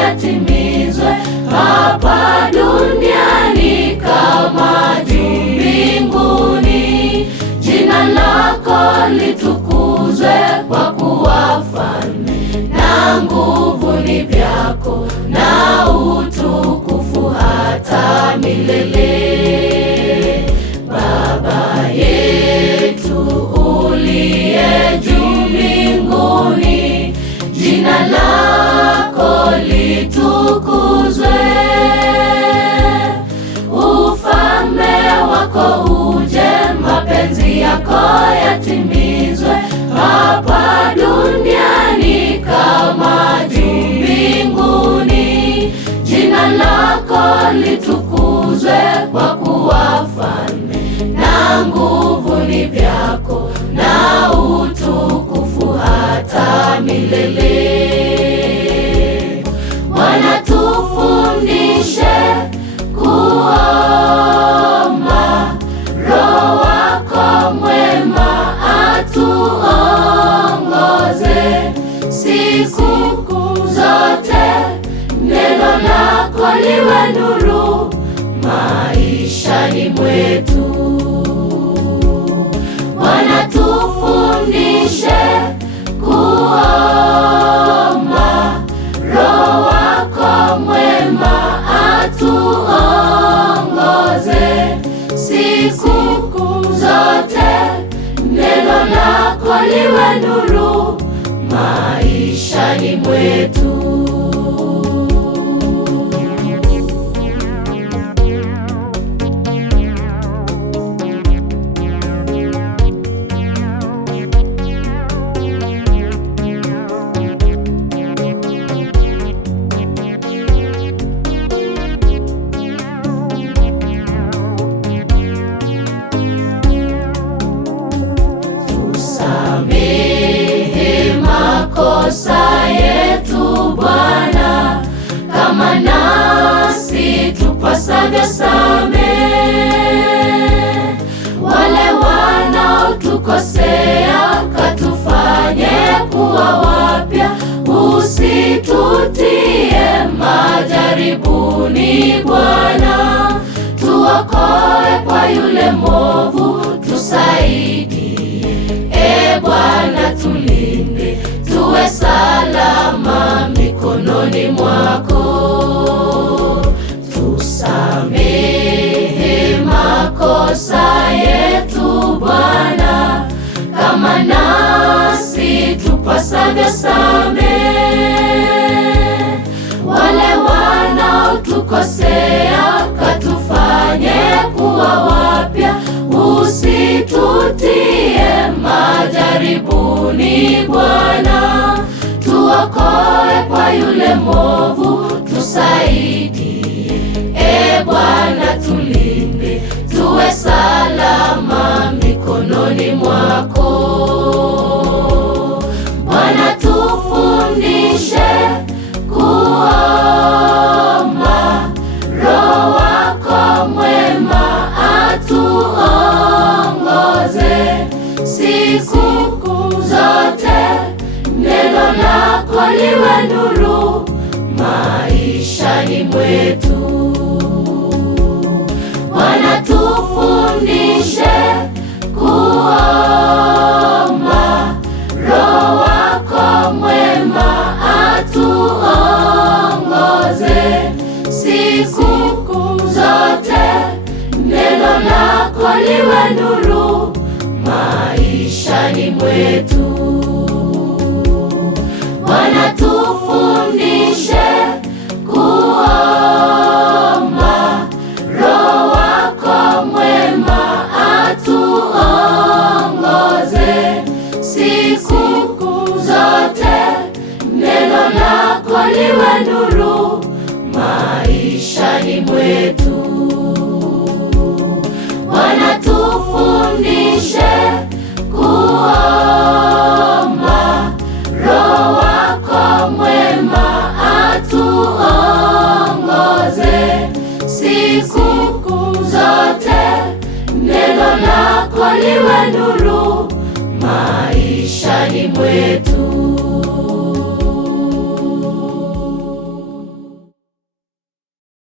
yatimizwe hapa duniani kama juu mbinguni. Jina lako litukuzwe, kwa kuwa falme na nguvu ni vyako, na utukufu hata milele. Baba yetu uliye juu mbinguni, jina lako litukuzwe. Ufalme wako uje, mapenzi yako yatimizwe hapa duniani kama juu mbinguni. Jina lako litukuzwe, kwa kuwa falme na nguvu ni vyako, na utukufu hata milele. Bwana, tufundishe kuomba, Roho wako mwema atuongoze siku zote. Neno lako liwe nuru maishani mwetu. Bwana, tufundishe kuomba, Roho wako mwema atuongoze siku zote. Neno lako liwe nuru maishani mwetu. Tusamehe makosa yetu Bwana, kama nasi tupasavyo samehe wale wanaotukosea, katufanye kuwa wapya, usitutie majaribuni Bwana. Tuokoe kwa yule mwovu, tusaidie Bwana, tulinde, tuwe salama mikononi mwako. Tusamehe makosa yetu Bwana, kama nasi tupasavyo samehe wale wanaotukosea, katufanye kuwa wapya, usitutie majaribuni Bwana. Tuokoe kwa yule mwovu, tusaidie Bwana, tulinde, tuwe salama mikononi mwako. Bwana, tufundishe kuomba, Roho wako mwema atuongoze siku zote. Neno lako liwe nuru maishani mwetu. Bwana, tufundishe kuomba, Roho wako mwema atuongoze siku zote. Neno lako liwe nuru maishani mwetu. Bwana, tufundishe kuomba, Roho wako mwema atuongoze siku zote. Neno lako liwe nuru maishani mwetu. Bwana, tufundishe kuomba, Roho wako mwema atuongoze siku zote. Neno lako liwe nuru maishani mwetu.